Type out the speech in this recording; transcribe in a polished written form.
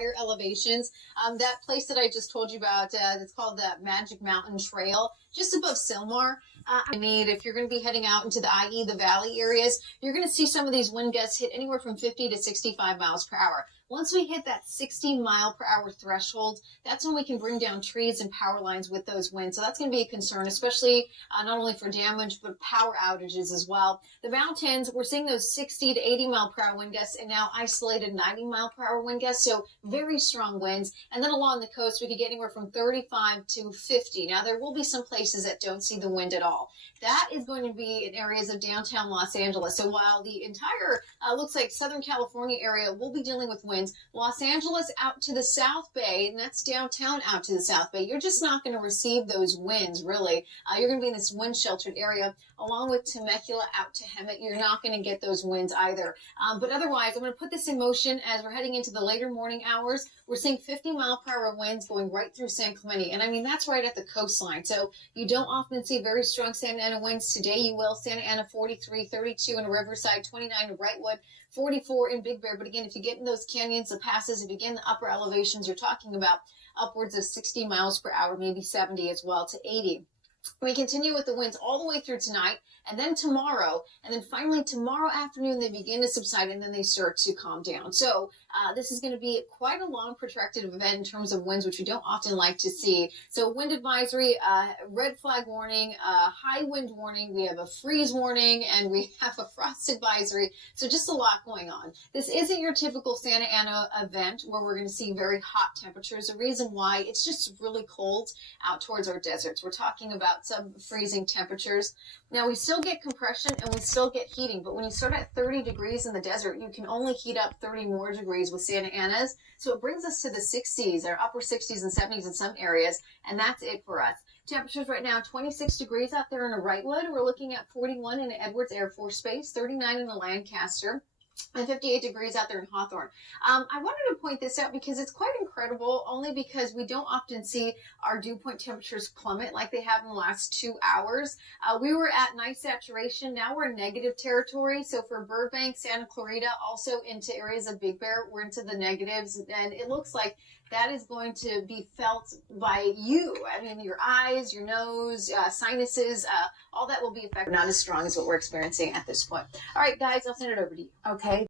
higher elevations. That place that I just told you about, it's called the Magic Mountain Trail, just above Sylmar. If you're going to be heading out into the IE, the valley areas, you're going to see some of these wind gusts hit anywhere from 50 to 65 miles per hour. Once we hit that 60 mile per hour threshold, that's when we can bring down trees and power lines with those winds. So that's going to be a concern, especially not only for damage, but power outages as well. The mountains, we're seeing those 60 to 80 mile per hour wind gusts and now isolated 90 mile per hour wind gusts. So very strong winds. And then along the coast, we could get anywhere from 35 to 50. Now, there will be some places that don't see the wind at all. That is going to be in areas of downtown Los Angeles. So while the entire, looks like Southern California area will be dealing with winds, Los Angeles out to the South Bay, and that's downtown out to the South Bay, you're just not going to receive those winds, really. You're going to be in this wind-sheltered area, along with Temecula out to Hemet. You're not going to get those winds either. But otherwise, I'm going to put this in motion as we're heading into the later morning hours. We're seeing 50 mile per hour winds going right through San Clemente. And I mean, that's right at the coastline. So you don't often see very strong Santa Ana winds. Today you will. Santa Ana 43, 32 in Riverside, 29 in Wrightwood, 44 in Big Bear. But again, if you get in those canyons, the passes, if you get in the upper elevations, you're talking about upwards of 60 miles per hour, maybe 70 as well to 80. We continue with the winds all the way through tonight, and then tomorrow, and then finally tomorrow afternoon they begin to subside, and then they start to calm down. So this is going to be quite a long protracted event in terms of winds, which we don't often like to see. So wind advisory, red flag warning, high wind warning, we have a freeze warning, and we have a frost advisory. So just a lot going on. This isn't your typical Santa Ana event where we're going to see very hot temperatures. The reason why, it's just really cold out towards our deserts. We're talking about sub-freezing temperatures. Now, we still get compression and we still get heating, but when you start at 30 degrees in the desert, you can only heat up 30 more degrees with Santa Anas. So it brings us to the 60s, or upper 60s and 70s in some areas, and that's it for us. Temperatures right now, 26 degrees out there in a Wrightwood. We're looking at 41 in Edwards Air Force Base, 39 in the Lancaster, and 58 degrees out there in Hawthorne. I wanted to point this out because it's quite incredible, only because we don't often see our dew point temperatures plummet like they have in the last 2 hours. We were at nice saturation. Now we're in negative territory. So for Burbank, Santa Clarita, also into areas of Big Bear, we're into the negatives. And it looks like that is going to be felt by you. I mean, your eyes, your nose, sinuses, all that will be affected. Not as strong as what we're experiencing at this point. All right, guys, I'll send it over to you. Okay.